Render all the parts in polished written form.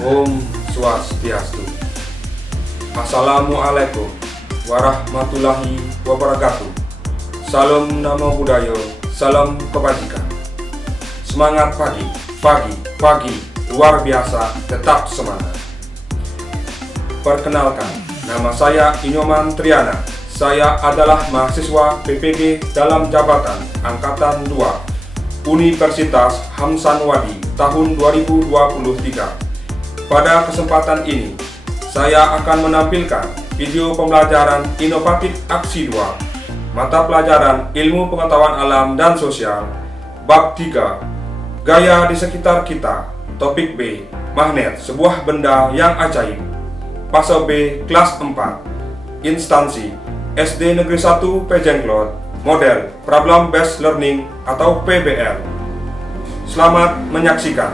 Om Swastiastu. Assalamualaikum warahmatullahi wabarakatuh. Salam Namo Buddhaya, salam kebajikan. Semangat pagi, luar biasa, tetap semangat. Perkenalkan, nama saya Inyoman Triana. Saya adalah mahasiswa PPG dalam jabatan Angkatan 2 Universitas Hamsanwadi tahun 2023. Pada kesempatan ini, saya akan menampilkan video pembelajaran inovatif aksi 2 mata pelajaran Ilmu Pengetahuan Alam dan Sosial Bab 3 Gaya di Sekitar Kita. Topik B, Magnet, sebuah benda yang ajaib. Fase B, kelas 4. Instansi SD Negeri 1 Pejenglot. Model Problem Based Learning atau PBL. Selamat menyaksikan.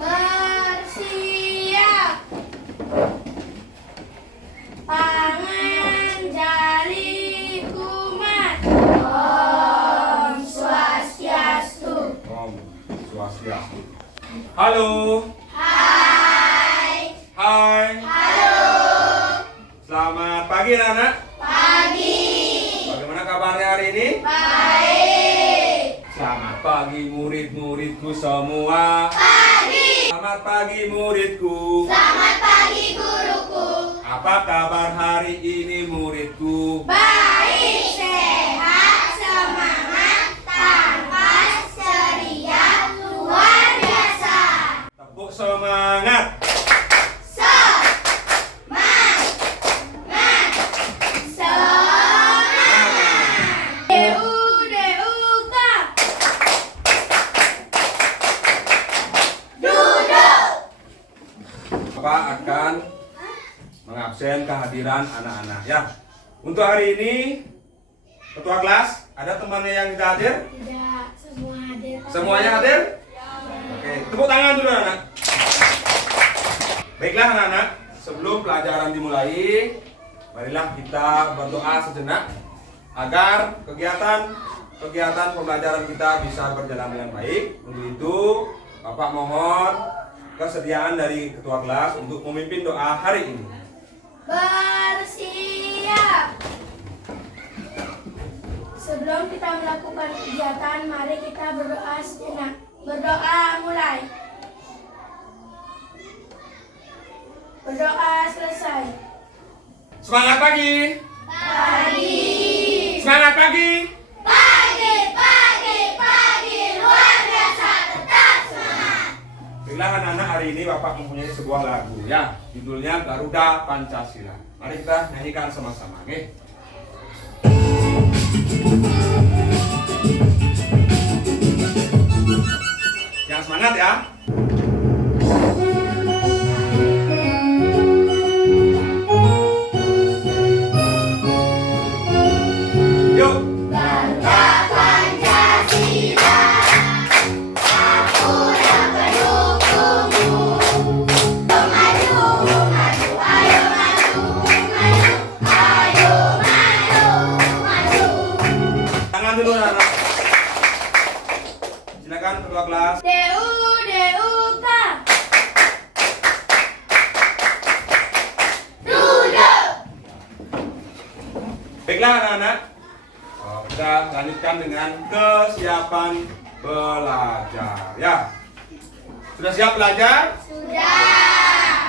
Bersiap. Tangan jari kumat. Om Swastiastu. Om Swastiastu. Halo. Hai. Hai. Halo. Selamat pagi anak-anak. Pagi. Bagaimana kabarnya hari ini? Baik. Selamat pagi murid-muridku semua. Pagi. Selamat pagi muridku. Selamat pagi guruku. Apa kabar hari ini muridku? Baik, sehat, semangat, tampan, ceria, luar biasa. Tepuk semangat. Bapak akan mengabsen kehadiran anak-anak ya. Untuk hari ini ketua kelas, ada temannya yang tidak hadir? Tidak, semua hadir. Semuanya hadir? Oke, tepuk tangan dulu anak. Baiklah anak-anak, sebelum pelajaran dimulai, marilah kita berdoa sejenak agar kegiatan pembelajaran kita bisa berjalan dengan baik. Untuk itu, Bapak mohon kesediaan dari ketua kelas untuk memimpin doa hari ini. Bersiap. Sebelum kita melakukan kegiatan, mari kita berdoa sejenak. Berdoa mulai. Berdoa selesai. Semangat pagi. Pagi. Semangat pagi. Pagi, luar biasa, tetap semangat. Baiklah anak-anak, hari ini Bapak mempunyai sebuah lagu ya, judulnya Garuda Pancasila. Mari kita nyanyikan sama-sama, oke? Yang semangat ya. Yuk. Garuda Pancasila, aku yang pendukungmu. Maju, ayo maju. Tangan dulu anak-anak. Silakan ketua kelas. DUK. Duduk. Baiklah anak-anak, kita lanjutkan dengan kesiapan belajar ya. Sudah siap belajar? Sudah.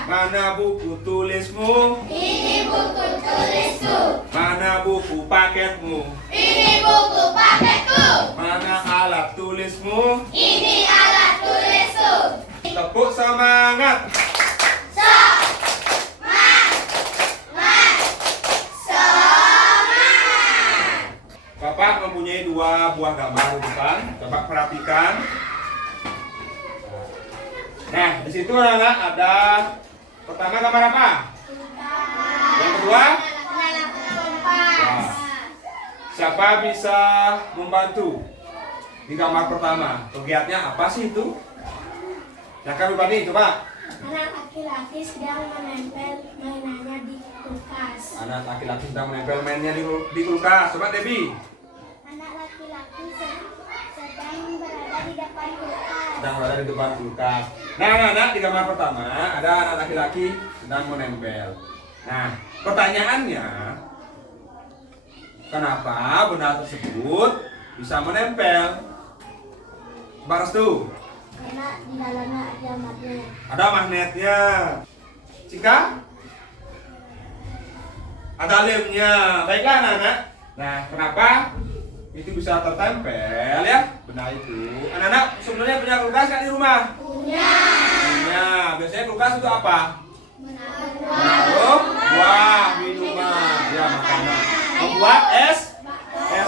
Mana buku tulismu? Ini buku tulisku. Mana buku paketmu? Ini buku paketku. Mana alat tulismu? Ini alat tulisku. Tepuk semangat. Semangat. Bapak mempunyai dua buah gambar di depan. Bapak perhatikan. Nah, di situ anak-anak ada pertama gambar apa? Yang kedua? Nah, siapa bisa membantu di gambar pertama? Kegiatannya apa sih itu? Nah, kami Bupati, coba. Anak laki-laki sedang menempel mainannya di kulkas. Anak laki-laki sedang menempel mainnya di kulkas. Coba Debbie. Anak laki-laki sedang berada di depan kulkas. Sedang berada di depan kulkas. Nah, anak-anak di gambar pertama ada anak laki-laki sedang menempel. Nah, pertanyaannya, kenapa benda tersebut bisa menempel? Baras tuh. Karena di dalamnya ada magnet. Ada magnetnya. Cika? Ada lemnya. Baiklah anak-anak. Nah, kenapa itu bisa tertempel ya benda itu? Anak-anak sebenarnya punya kulkas kan di rumah? Punya. Punya. Biasanya kulkas itu apa? Menaruh buah minuman, ya makanan. Membuat es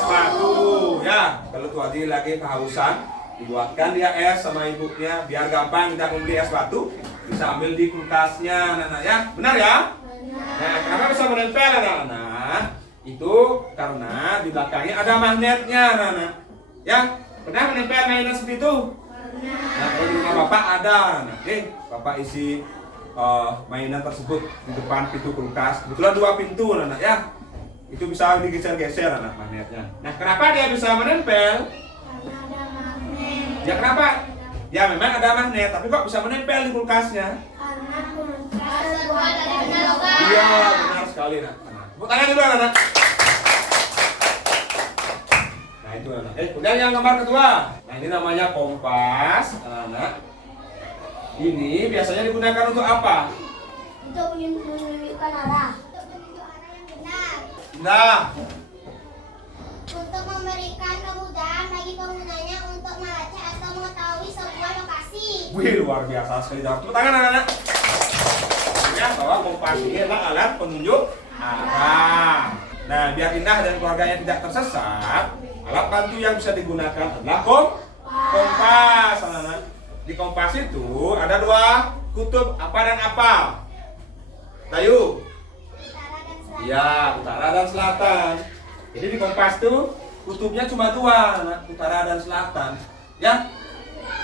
batu. Ya, kalau tuh Adi lagi kehausan, dibuatkan dia es sama ibunya biar gampang kita membeli es batu, bisa ambil di kulkasnya, anak-anak ya. Benar ya? Nah, kenapa bisa menempel anak-anak? Itu karena di belakangnya ada magnetnya, anak-anak. Ya, pernah menempel mainan seperti itu? Nah, kalau di rumah bapak ada, anak. Oke, bapak isi mainan tersebut di depan pintu kulkas. Kebetulan 2 pintu, anak ya. Itu bisa digeser-geser anak magnetnya. Nah, kenapa dia bisa menempel? Karena ada magnet. Ya kenapa? Ya memang ada magnet, tapi kok bisa menempel di kulkasnya? Karena kulkas terbuat dari benda logam. Iya, benar sekali, nak. Tepuk tangan dulu, anak. Nah, itu anak. Kemudian yang gambar kedua. Nah, ini namanya kompas, anak. Ini biasanya digunakan untuk apa? Untuk menunjukkan arah. Untuk menunjuk arah yang benar. Nah, Untuk memberikan kemudahan bagi penggunanya untuk melacak atau mengetahui sebuah lokasi. wih luar biasa sekali. Tepuk tangan, anak. Ya, bahwa kompas ini adalah alat penunjuk arah. Nah, biar Indah dan keluarganya tidak tersesat, alat bantu yang bisa digunakan adalah kompas, anak-anak. Di kompas itu ada 2 kutub, apa dan apa? Tayu? Utara dan selatan. Iya, utara dan selatan. Jadi di kompas tuh kutubnya cuma 2, anak, utara dan selatan. Ya,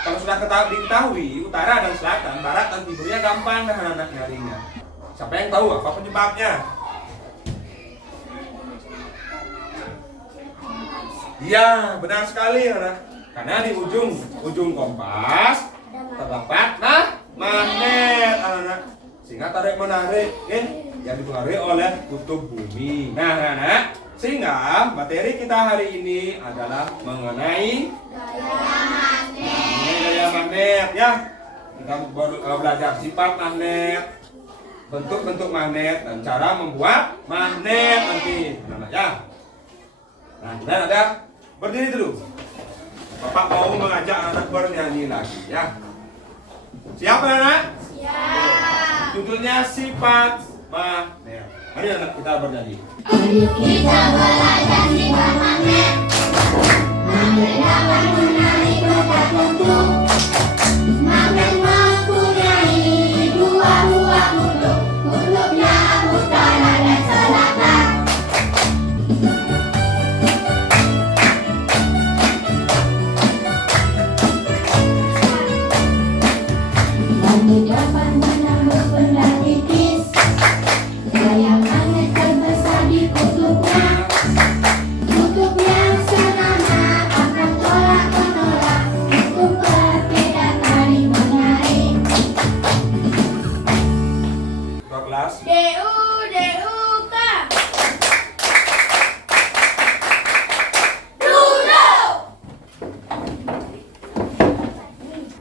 kalau sudah diketahui utara dan selatan, barat dan timurnya gampang dah anak nyarinya. Siapa yang tahu apa penyebabnya? Iya, benar sekali anak. Karena di ujung kompas terdapat magnet anak-anak. Sehingga tarik menarik yang dipengaruhi oleh kutub bumi. Nah, anak-anak, sehingga materi kita hari ini adalah mengenai gaya magnet ya. Kita baru belajar sifat magnet, bentuk-bentuk magnet dan cara membuat magnet nanti, anak-anak ya. Nah, kemudian ada berdiri dulu. Bapak mau mengajak anak bernyanyi lagi ya. Siap anak? Siap. Judulnya sifat magnet. Mari anak kita bernyanyi. Ayo kita belajar sifat magnet. Magnet dapat menarik benda bentuk. Magnet mempunyai 2 buah kutub. Kutubnya utara dan selatan. Magnet dapat menembus benda tipis. Gaya magnet terbesar di kutubnya. Kutub yang sama akan tolak menolak. Kutub berbeda saling menarik. Ketua kelas. DUK. Duduk.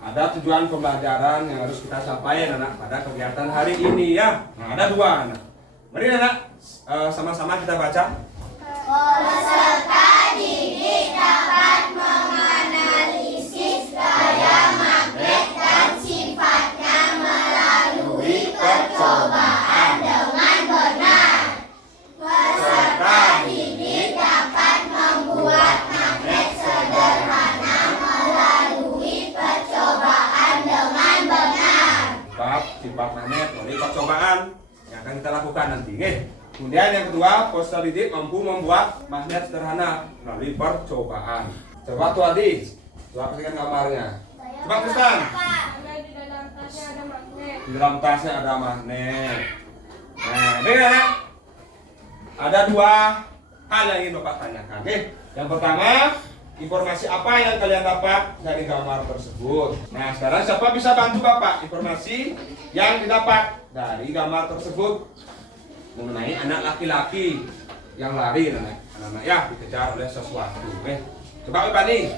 Ada tujuan pembelajaran yang harus kita sampaikan anak pada kegiatan hari ini ya. Nah, ada 2 anak. Mari anak sama-sama kita baca. Peserta didik dapat menganalisis gaya magnet dan sifatnya melalui percobaan dengan benar. Peserta didik dapat membuat magnet sederhana melalui percobaan dengan benar. Bab sifat magnet melalui percobaan yang akan kita lakukan nanti. Oke. Kemudian yang kedua, peserta didik mampu membuat magnet sederhana melalui percobaan. Coba tuh Adi, coba kasihkan gambarnya. Coba Tristan. Di dalam tasnya ada magnet. Di dalam tasnya ada magnet. Nah, ini anak. Ada 2 hal yang ingin Bapak tanyakan. Oke. Yang pertama, informasi apa yang kalian dapat dari gambar tersebut. Nah, sekarang siapa bisa bantu Bapak informasi yang didapat dari gambar tersebut mengenai anak laki-laki yang lari, anak ya dikejar oleh sesuatu. Coba Bapak nih.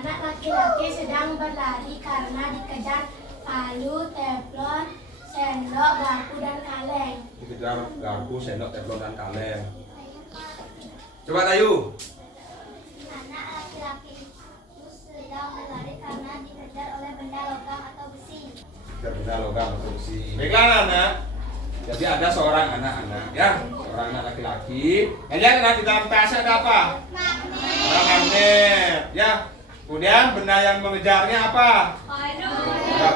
Anak laki-laki sedang berlari karena dikejar palu, teflon, sendok, garpu, dan kaleng. Dikejar garpu, sendok, teflon, dan kaleng. Coba Tayu. Anak laki-laki itu sedang berlari karena dikejar oleh benda logam atau besi. Dikejar benda logam atau besi. Baiklah anak. Jadi ada seorang anak-anak ya, seorang anak laki-laki. Kalian lihat di dalam tasnya ada apa? Ada magnet. Ya. Kemudian benda yang mengejarnya apa? Ya.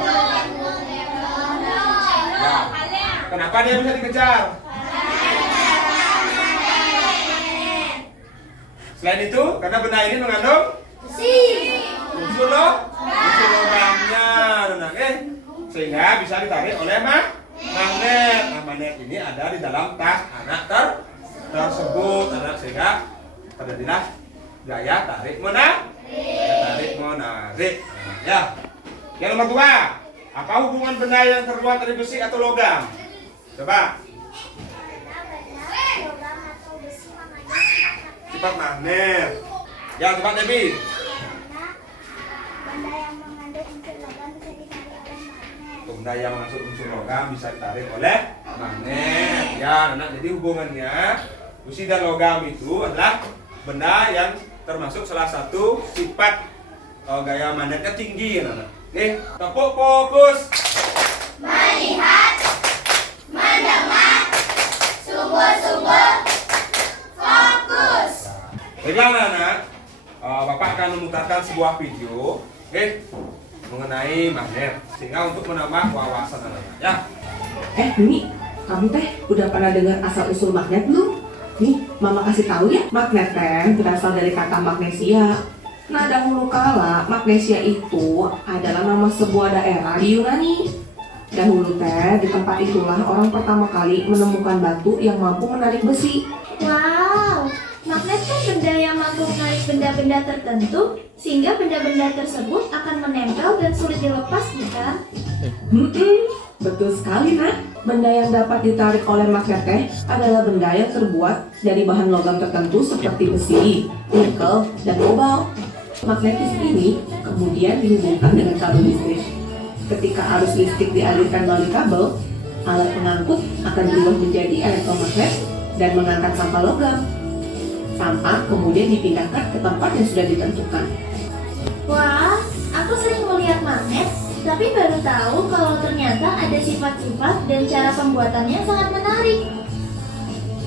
Kenapa dia bisa dikejar? Selain itu, karena benda ini mengandung unsur logamnya, sehingga bisa ditarik oleh magnet. Nah, magnet ini ada di dalam tas anak tersebut, sehingga terjadilah gaya tarik menarik. Ya. Yang nomor 2, apa hubungan benda yang terbuat dari besi atau logam? Coba. Logam atau besi makanya Sifat magnet. Ya, coba Debbie. karena benda yang mengandung unsur logam bisa ditarik oleh magnet. Benda yang masuk unsur logam bisa ditarik oleh magnet. Ya, anak. Jadi hubungannya besi dan logam itu adalah benda yang termasuk salah satu sifat gaya magnetnya tinggi, anak. Nih, tepuk fokus. Melihat, mendengar, sungguh-sungguh, fokus. Baiklah anak, Bapak akan memutarkan sebuah video, mengenai magnet, sehingga untuk menambah wawasan anak-anak. Ya. Mimi, kamu teh udah pernah dengar asal usul magnet belum? Nih, Mama kasih tahu ya. Magnet teh berasal dari kata magnesia. Nah, dahulu kala magnesia itu adalah nama sebuah daerah di Yunani. Dahulu teh di tempat itulah orang pertama kali menemukan batu yang mampu menarik besi. Wow, magnet kan benda yang mampu menarik benda-benda tertentu sehingga benda-benda tersebut akan menempel dan sulit dilepas, bukan? Betul sekali, Nak. Benda yang dapat ditarik oleh magnet teh adalah benda yang terbuat dari bahan logam tertentu seperti besi, nikel, dan kobalt. Magnetis ini kemudian dihubungkan dengan kabel listrik. Ketika arus listrik dialirkan melalui kabel, alat pengangkut akan berubah menjadi elektromagnet dan mengangkat sampah logam. Sampah kemudian dipindahkan ke tempat yang sudah ditentukan. Wah, aku sering melihat magnet, tapi baru tahu kalau ternyata ada sifat-sifat dan cara pembuatannya sangat menarik.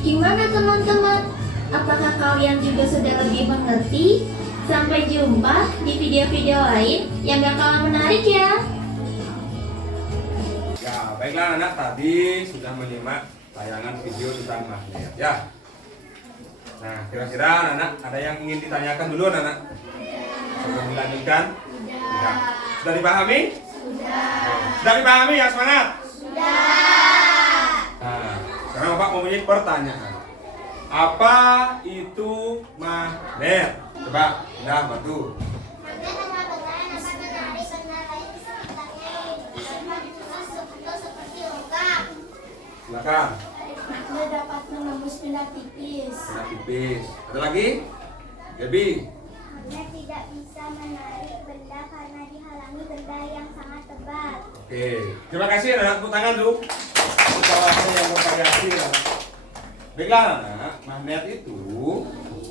Gimana teman-teman? Apakah kalian juga sudah lebih mengerti? Sampai jumpa di video-video lain yang gak kalah menarik ya. Ya, baiklah anak, tadi sudah menyimak tayangan video tentang magnet ya. Nah, kira-kira anak ada yang ingin ditanyakan dulu anak? Sebelum dilanjutkan? Sudah. Sudah dipahami? Sudah dipahami ya, semangat? Nah, sekarang Bapak mempunyai pertanyaan. Apa itu magnet? Coba, udah bantu. Magnet adalah benda yang dapat menarik benda lain di sekitarnya yang berbentuk seperti logam. Silakan. Magnet dapat menembus benda tipis. Benda tipis. Ada lagi? Debbie. Magnet tidak bisa menarik benda karena dihalangi benda yang sangat tebal. Oke. Terima kasih anak. Tepuk tangan dulu. Untuk wawasan yang bervariasi anak. Baiklah anak, magnet itu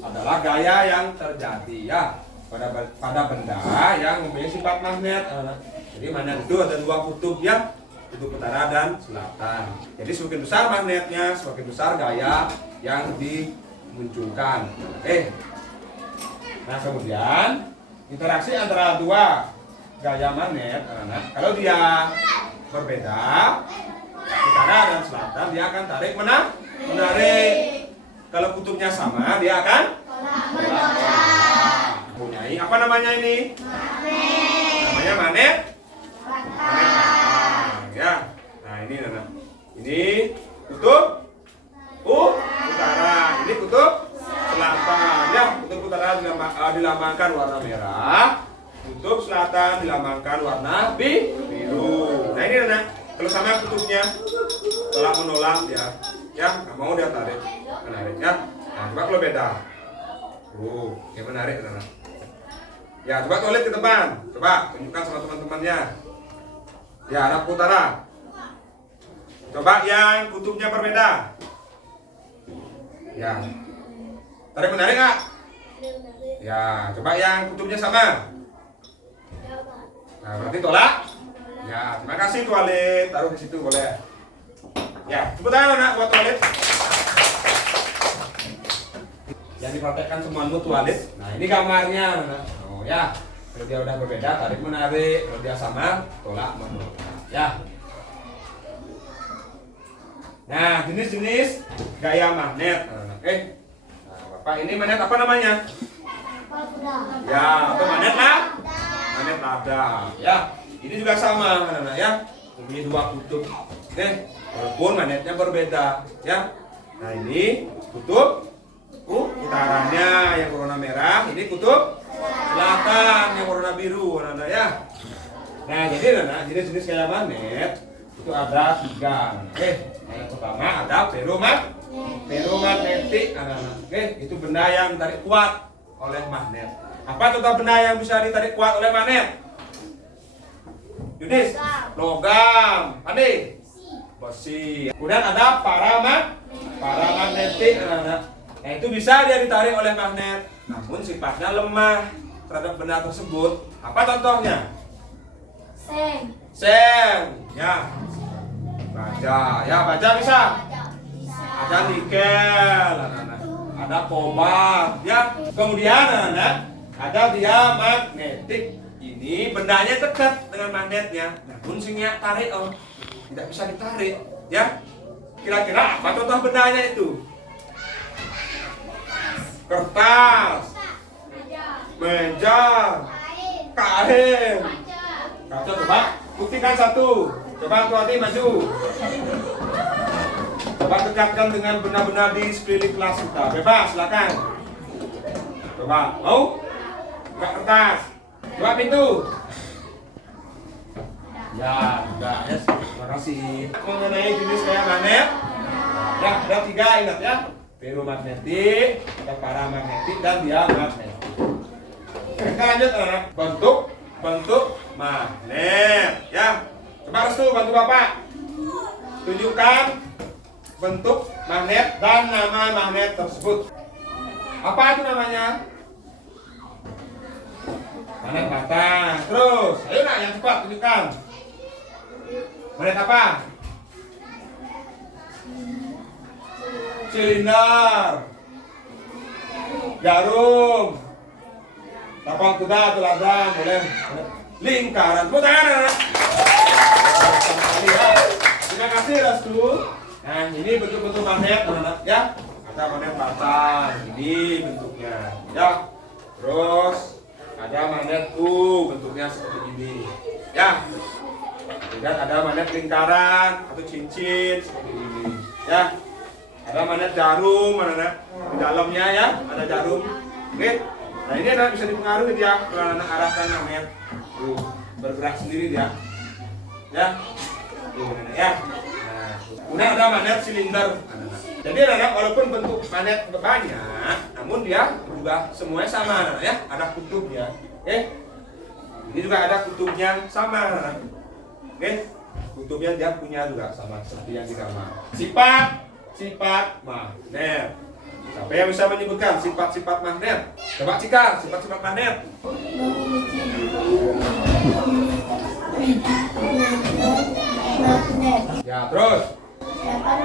adalah gaya yang terjadi ya pada benda yang mempunyai sifat magnet. Jadi magnet itu ada dua kutub ya, kutub utara dan selatan. Jadi semakin besar magnetnya, semakin besar gaya yang dimunculkan. Nah kemudian interaksi antara dua gaya magnet, kalau dia berbeda, utara dan selatan, dia akan tarik menarik. Kalau kutubnya sama, dia akan mempunyai apa namanya ini? Magnet. Namanya magnet. Ya. Nah ini anak. Ini kutub utara. Ini kutub selatan. Ya, kutub utara dilambangkan kutubnya. Tolak menolak ya. Ya, nggak mau dia tarik, menarik ya. Nah, coba kalau beda. Yang menarik anak. Ya, coba tulis ke depan. Coba tunjukkan sama teman-temannya. Ya, arah ke utara. Coba yang kutubnya berbeda. Ya. Tarik menarik nggak? Ya, coba yang kutubnya sama. Nah, berarti tolak. Ya, terima kasih tualet. Taruh di situ boleh. Ya, tepuk tangan anak buat tualet. Yang dipraktekkan semuanya tualet. Nah, ini gambarnya. Oh ya, kalau dia udah berbeda, tarik menarik. Kalau dia sama, tolak menolak. Ya. Nah, jenis-jenis gaya magnet. Nah, Bapak ini magnet apa namanya? Ya, apa magnet lah? Magnet lada. Ya, ini juga sama, anak-anak ya. Mempunyai dua kutub. Walaupun magnetnya berbeda, ya. Nah, ini kutub utaranya yang warna merah, ini kutub selatan yang warna biru, anak-anak ya. Nah, jadi anak-anak, jenis-jenis gaya magnet itu ada 3. Yang pertama ada feromagnetik, anak-anak. Itu benda yang ditarik kuat oleh magnet. Apa contoh benda yang bisa ditarik kuat oleh magnet? Yudis, logam. Ade, besi. Kemudian ada paramagnetik, anak-anak. Nah, itu bisa dia ditarik oleh magnet, namun sifatnya lemah terhadap benda tersebut. Apa contohnya? Seng, ya. Baja, ya baja bisa. Ada nikel, anak-anak. Ada kobalt, ya. Kemudian anak-anak, ada diamagnetik. Ini bendanya dekat dengan magnetnya, namun singnya tarik tidak bisa ditarik, ya. Kira-kira apa contoh bendanya itu? Kertas, meja, kain. Kaca, coba buktikan satu. Coba tuh maju. Coba dekatkan dengan benda-benda di sekeliling kelas kita. Bebas, silakan. Coba, mau? Coba kertas. Coba pintu. Ya, enggak ya. Terima kasih. Mengenai jenis gaya magnet, ya ada 3, ingat ya. Feromagnetik, paramagnetik, dan diamagnetik. Kita lanjut anak. Bentuk magnet, ya. Coba restu bantu Bapak. Tunjukkan bentuk magnet dan nama magnet tersebut. Apa itu namanya? Magnet batang. Terus, ayo nak yang cepat tunjukkan. Magnet apa? Silinder, jarum, tapang kuda, teladan, boleh. Lingkaran, tepuk tangan. Terima kasih Restu. Nah, ini bentuk-bentuk magnet, anak-anak ya. Ada magnet batang, ini bentuknya, ya. Terus ada magnet bentuknya seperti ini, ya. Kemudian ada magnet lingkaran atau cincin seperti ini, ya. Ada magnet jarum, anak-anak. Di dalamnya ya, ada jarum. Oke. Nah, ini anak bisa dipengaruhi dia kalau anak arahkan magnet. Tuh, bergerak sendiri dia. Ya. Tuh, anak ya. Nah, kemudian ada magnet silinder, anak-anak. Jadi anak walaupun bentuk magnet banyak, namun dia juga semuanya sama, anak ya. Ada kutubnya. Oke. Ini juga ada kutubnya sama, anak. Oke. Kutubnya dia punya juga sama seperti yang di gambar. Sifat magnet. Siapa yang bisa menyebutkan sifat-sifat magnet? Coba Cika, sifat-sifat magnet. Magnet Ya, terus. dapat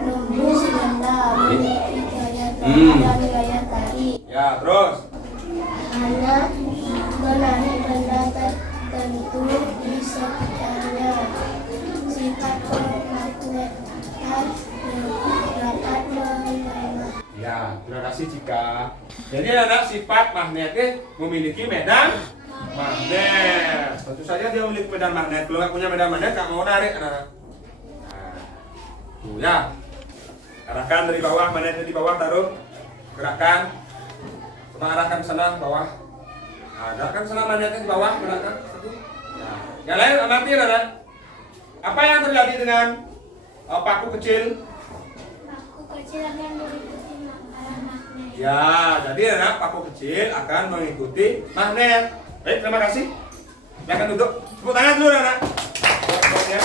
menembus benda, memiliki gaya tarik dan gaya tarik. Ya, terus. Karena menarik benda tertentu di sekitarnya. Sifat magnet dapat menerima. Ya, terima kasih Cika. Jadi anak sifat magnet memiliki medan magnet. Tentu saja dia memiliki medan magnet. Kalau nggak punya medan magnet, nggak mau narik anak. Nah, tuh ya. Arahkan dari bawah, magnetnya di bawah taruh. Gerakan. Coba arahkan ke sana bawah. Nah, arahkan ke sana magnetnya di bawah. Gerakan satu. Nah, yang lain amati anak. Apa yang terjadi dengan paku kecil? Paku kecil akan mengikuti arah magnet. Ya, jadi anak paku kecil akan mengikuti magnet. Baik, terima kasih. Silakan duduk. Tepuk tangan dulu anak. Ya.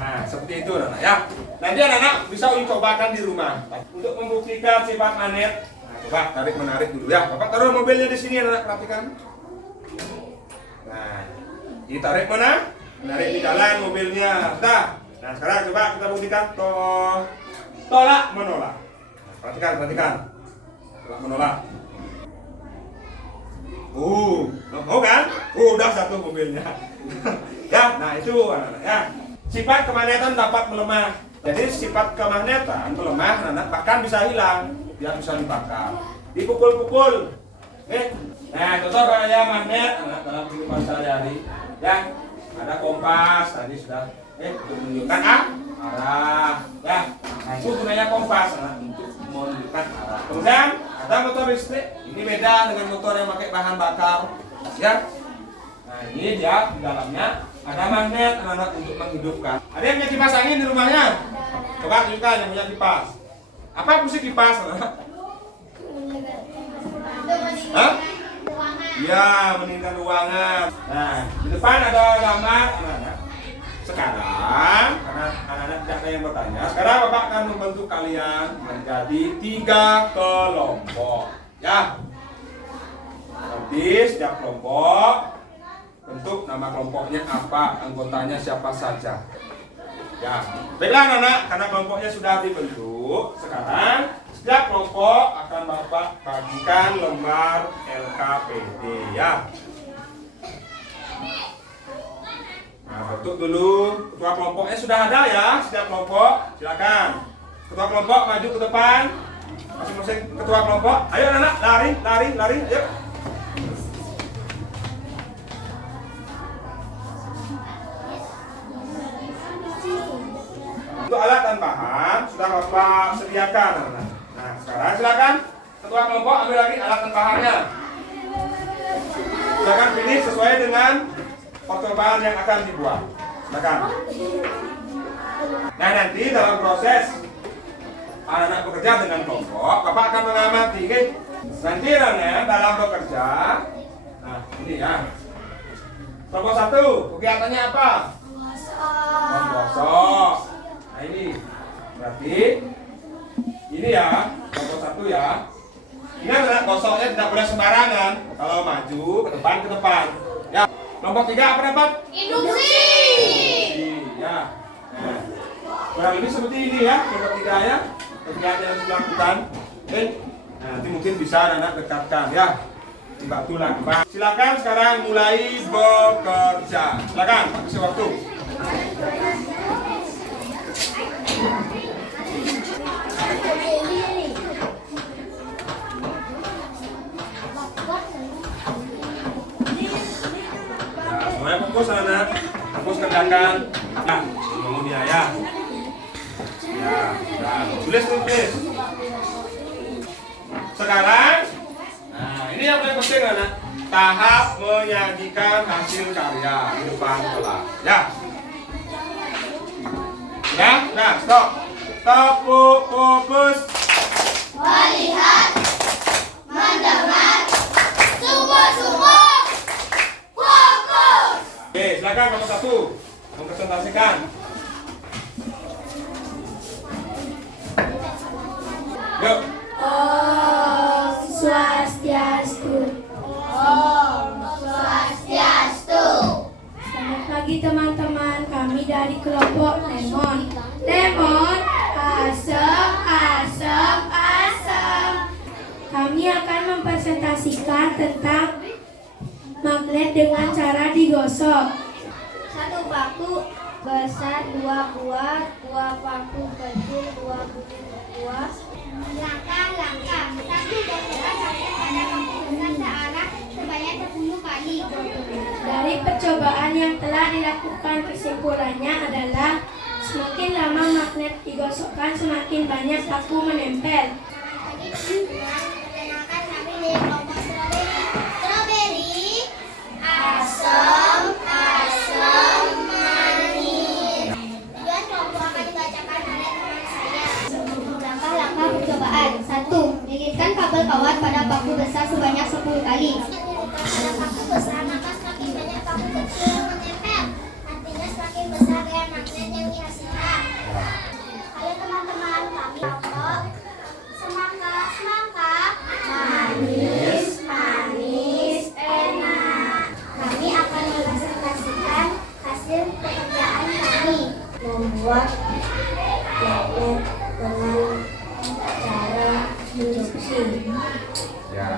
Nah, seperti itu anak ya. Nanti anak-anak bisa uji cobakan di rumah untuk membuktikan sifat magnet. Nah, coba tarik menarik dulu ya. Bapak taruh mobilnya di sini anak, perhatikan. Nah, ditarik mana? Menarik di jalan mobilnya. Sudah. Nah, sekarang coba kita buktikan. Tolak menolak. Nah, perhatikan. Tolak menolak. Mau kan? Udah satu mobilnya. Ya, nah itu anak-anak ya. Sifat kemagnetan dapat melemah. Jadi sifat kemagnetan melemah, anak-anak, bahkan bisa hilang. Dia bisa dibakar, dipukul-pukul. Nah, contoh kayak magnet anak dalam kehidupan sehari-hari. Ya, ada kompas tadi sudah untuk menunjukkan arah. Ya, nah itu gunanya kompas anak untuk menunjukkan arah. Kemudian ada motor listrik. Ini beda dengan motor yang pakai bahan bakar. Ya. Nah, ini dia di dalamnya ada magnet anak-anak untuk menghidupkan. Ada yang punya kipas angin di rumahnya? Coba tunjukkan yang punya kipas. Apa fungsi kipas anak? Hah? Ya, meninggikan ruangan. Nah, di depan ada gambar anak-anak. Sekarang, karena anak-anak tidak ada yang bertanya, sekarang Bapak akan membentuk kalian menjadi 3 kelompok. Ya. Nanti setiap kelompok bentuk nama kelompoknya apa, anggotanya siapa saja. Ya, baiklah anak-anak, karena kelompoknya sudah dibentuk, sekarang setiap kelompok akan Bapak bagikan lembar LKPD ya. Nah, bentuk dulu. Ketua kelompoknya sudah ada ya, setiap kelompok. Silakan. Ketua kelompok maju ke depan. Masing-masing ketua kelompok. Ayo anak-anak, lari, ayo. Untuk alat dan bahan sudah Bapak sediakan anak-anak. Nah, sekarang silakan ketua kelompok ambil lagi alat dan bahannya. Silakan pilih sesuai dengan percobaan yang akan dibuat. Silakan. Nah, nanti dalam proses anak-anak bekerja dengan kelompok, Bapak akan mengamati, oke? Nanti anak dalam bekerja. Nah, ini ya. Kelompok 1, kegiatannya apa? Menggosok. Nah, ini berarti ini ya, kelompok 1 ya. Ini anak gosoknya tidak boleh sembarangan. Kalau maju ke depan. Ya. Kelompok 3 apa dapat? Induksi. Ya. Nah, kurang lebih seperti ini ya, kelompok 3 ya. Kegiatan yang dilakukan. Oke. Nah, nanti mungkin bisa anak dekatkan ya. Dibantu lagi. Silakan sekarang mulai bekerja. Silakan, kasih waktu. Semuanya fokus anak, fokus kerjakan. Nah, ngomong dia ya. Tulis. Sekarang, nah ini yang paling penting anak. Tahap menyajikan hasil karya di depan kelas. Ya. Nah, stop. Fokus. Melihat, mendengar, sungguh-sungguh, fokus. Oke, silakan nomor 1 mempresentasikan. Yuk. Om Swastiastu. Selamat pagi teman-teman, kami dari kelompok Lemon. Asam. Kami akan mempresentasikan tentang magnet dengan cara digosok. 1 paku besar 2 buah, 2 paku kecil 2 buah. Langkah. 1 gosokkan sampai pada paku besar searah sebanyak 10 kali. Dari percobaan yang telah dilakukan, kesimpulannya adalah semakin lama magnet digosokkan, semakin banyak paku menempel. Perkenalkan kami dari kelompok strawberry. Asam, manis. kawat pada paku besar sebanyak 10 kali. Pada paku besar, maka semakin banyak paku kecil yang menempel. Artinya semakin besar gaya magnet yang dihasilkan. Ayo teman-teman, kami kelompok semangka, semangka, manis, manis, enak. Kami akan mempresentasikan hasil pekerjaan kami. Membuat magnet dengan cara induksi. Ya.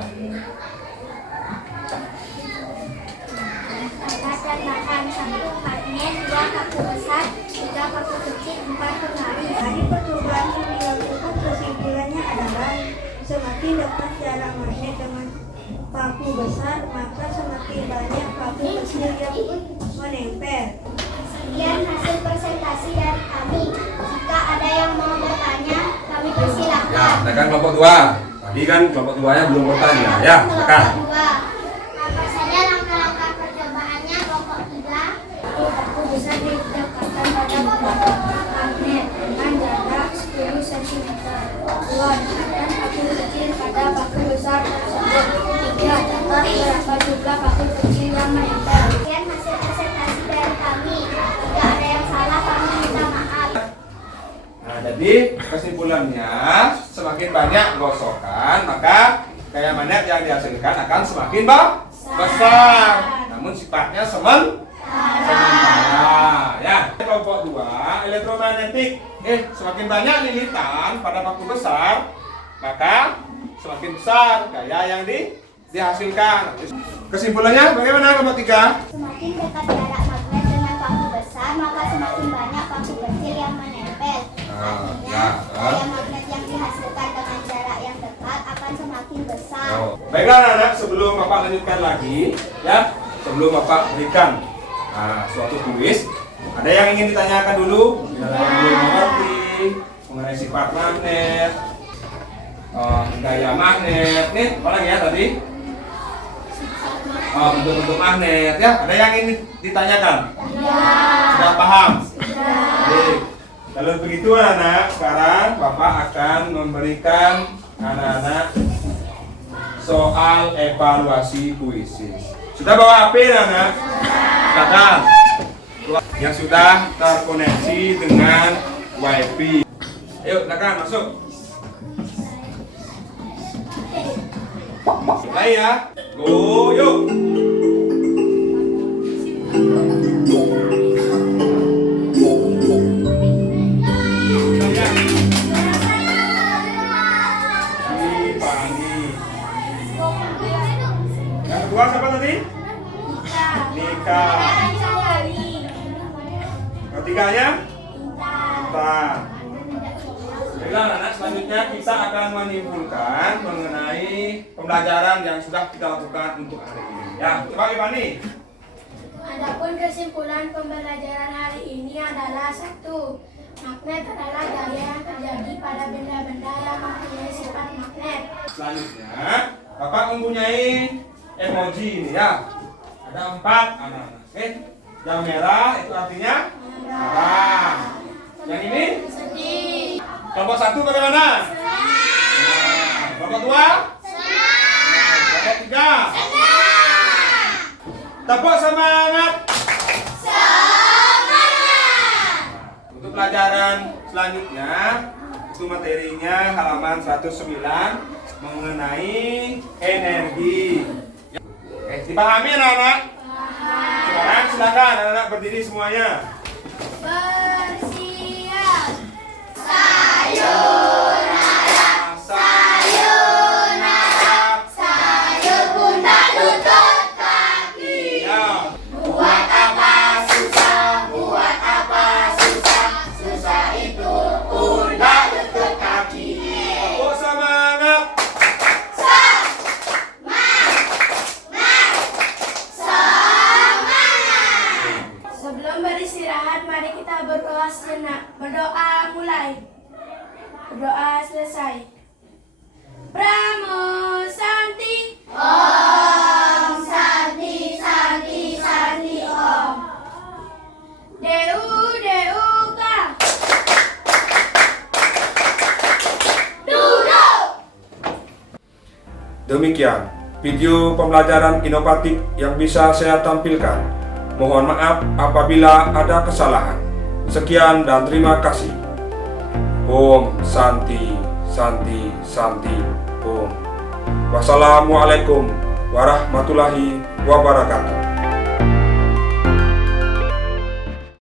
Dapat dan makan 1 magnet, 2 paku besar, 3 paku kecil, 4 kemari. Dari percobaan yang dilakukan kesimpulannya adalah semakin dekat jarak magnet dengan paku besar, maka semakin banyak paku kecil yang menempel. Sekian hasil presentasi dari kami. Jika ada yang mau bertanya, kami Ya, persilahkan. silakan kelompok 2. Tadi kan kelompok 2-nya belum bertanya. Ya, silakan. Apa saja langkah-langkah percobaannya? Kelompok 3. Paku besar didekatkan pada magnet dengan jarak 10 cm. 2. Dekatkan paku kecil pada paku besar tersebut. 3. Catat berapa jumlah paku kecil yang menempel. Sekian hasil presentasi dari kami. Jika ada yang salah, kami minta maaf. Nah, jadi kesimpulannya semakin banyak gosokan, maka gaya magnet yang dihasilkan akan semakin besar. Namun sifatnya sementara. Ya, kelompok 2, elektromagnetik. Semakin banyak lilitan pada paku besar, maka semakin besar gaya yang dihasilkan. Kesimpulannya bagaimana kelompok 3? Semakin dekat jarak magnet dengan paku besar, maka semakin banyak paku kecil yang menempel. Artinya, gaya magnet yang dihasilkan dengan jarak yang dekat akan semakin besar. Baiklah anak-anak, sebelum Bapak lanjutkan lagi, ya, sebelum Bapak berikan suatu kuis, ada yang ingin ditanyakan dulu? Ada yang belum mengerti mengenai sifat magnet, gaya magnet, nih orang ya tadi? Bentuk-bentuk magnet, ya. Ada yang ingin ditanyakan? Sudah paham? Baik. Kalau begitu anak-anak, sekarang Bapak akan memberikan anak-anak soal evaluasi puisi. Sudah bawa HP anak-anak? Silakan. Yang sudah terkoneksi dengan WiFi. Ayo silakan masuk. Mulai ya. Go, yuk. Yang kedua siapa tadi? Nika. Ketiganya? Intan. Baiklah anak, selanjutnya kita akan menyimpulkan mengenai pembelajaran yang sudah kita lakukan untuk hari ini. Ya, coba Ivani. Adapun kesimpulan pembelajaran hari ini adalah 1. Magnet adalah gaya yang terjadi pada benda-benda yang mempunyai sifat magnet. Selanjutnya, Bapak mempunyai emoji ini ya. Ada 4 anak-anak. Oke. Yang merah itu artinya marah. Yang ini? Sedih. Kelompok 1 bagaimana? Kelompok 2? Kelompok 3? Tepuk semangat! Untuk pelajaran selanjutnya, itu materinya halaman 109 mengenai energi. Oke, dipahami anak-anak? Sekarang silakan anak-anak berdiri semuanya. Bersiap. Sayur pun tak lutut kaki. Buat apa susah, susah itu pun tak lutut kaki. Tepuk semangat! Sebelum beristirahat, mari kita berdoa sejenak. Berdoa mulai. Berdoa selesai. Pramo Santi. Om Santi Santi Santi Om. Deu Deuka. Duduk. Demikian video pembelajaran inovatif yang bisa saya tampilkan. Mohon maaf apabila ada kesalahan. Sekian dan terima kasih. Om Santi Santi Santi Om. Wassalamualaikum warahmatullahi wabarakatuh.